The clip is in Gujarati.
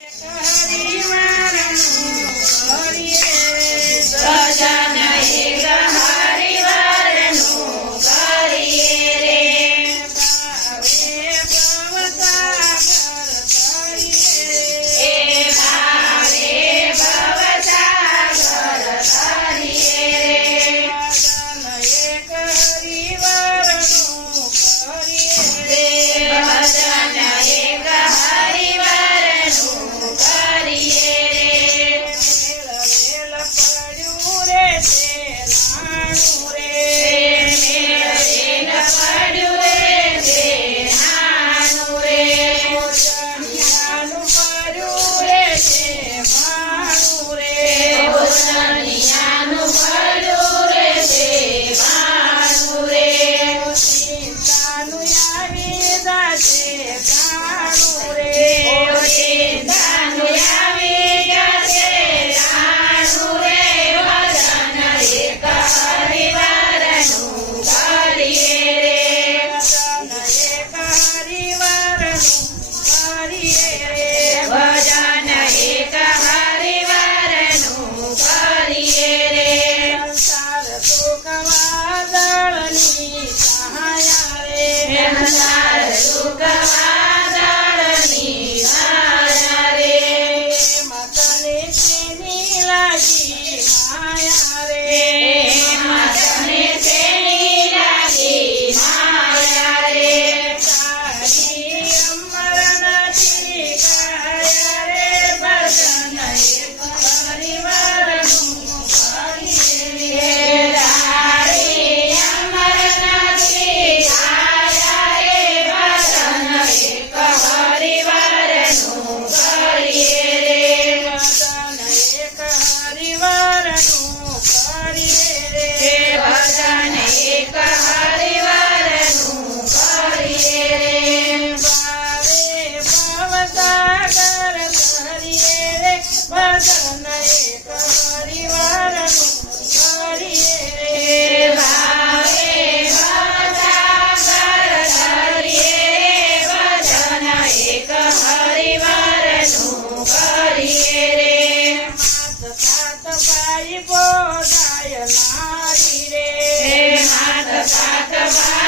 રે માયા રે માયા રે રે. માત સાત બાર